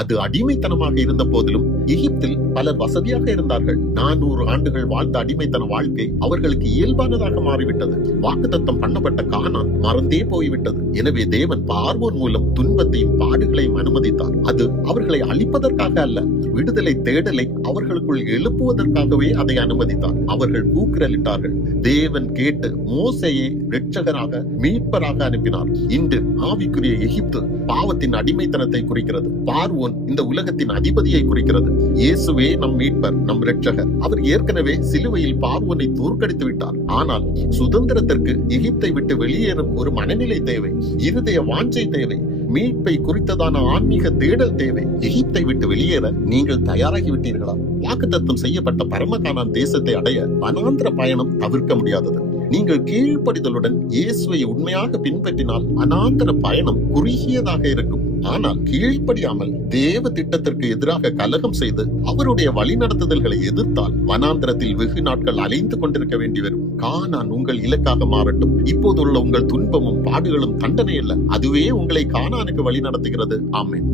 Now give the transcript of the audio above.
அது அடிமைத்தனமாக இருந்த போதிலும் எகிப்தில் பலர் வசதியாக இருந்தார்கள். 400 ஆண்டுகள் வாழ்ந்த அடிமைத்தன வாழ்க்கை அவர்களுக்கு இயல்பானதாக மாறிவிட்டது. வாக்குத்தத்தம் பண்ணப்பட்ட கானான் மறந்தே போய்விட்டது. எனவே தேவன் பார்வோன் மூலம் துன்பத்தையும் பாடுகளையும் அனுமதித்தார். அது அவர்களை அழிப்பதற்காக அல்ல, விடுதலை தேடலை அவர்களுக்குள் எழுப்புவதற்காகவே அதை அனுமதித்தார். அவர்கள் கூக்குரலிட்டார்கள். தேவன் கேட்டு மோசேயை இரட்சகராக மீட்பராக அனுப்பினார். இன்று ஆவிக்குரிய எகிப்து பாவத்தின் அடிமைத்தனத்தை குறிக்கிறது. பார்வோன் இந்த உலகத்தின் அதிபதியை குறிக்கிறது. இயேசுவே நம் மீட்பர், நம் இரட்சகர். அவர் ஏற்கனவே சிலுவையில் பார்வோனை தோற்கடித்து விட்டார். ஆனால் சுதந்திரத்திற்கு எகிப்தை விட்டு வெளியேறும் ஒரு மனநிலை தேவை, இருதய வாஞ்சை தேவை, மீட்பை குறித்ததான ஆன்மீக தேடல் தேவை. எகிப்தை விட்டு வெளியேற நீங்கள் தயாராகி விட்டீர்களா? வாக்குத்தத்தம் செய்யப்பட்ட பரமகானான் தேசத்தை அடைய வனாந்திர பயணம் தவிர்க்க முடியாதது. நீங்கள் கீழ்ப்படிதலுடன் இயேசுவை உண்மையாக பின்பற்றினால் வனாந்திர பயணம் குறுகியதாக இருக்கும். ஆனால் கீழ்ப்படியாமல் தேவ திட்டத்திற்கு எதிராக கலகம் செய்து அவருடைய வழிநடத்துதல்களை எதிர்த்தால் வனாந்திரத்தில் வெகு நாட்கள் அலைந்து கொண்டிருக்க வேண்டி வரும். கானான் உங்கள் இலக்காக மாறட்டும். இப்போதுள்ள உங்கள் துன்பமும் பாடுகளும் தண்டனை அல்ல, அதுவே உங்களை கானானுக்கு வழி நடத்துகிறது. ஆமென்.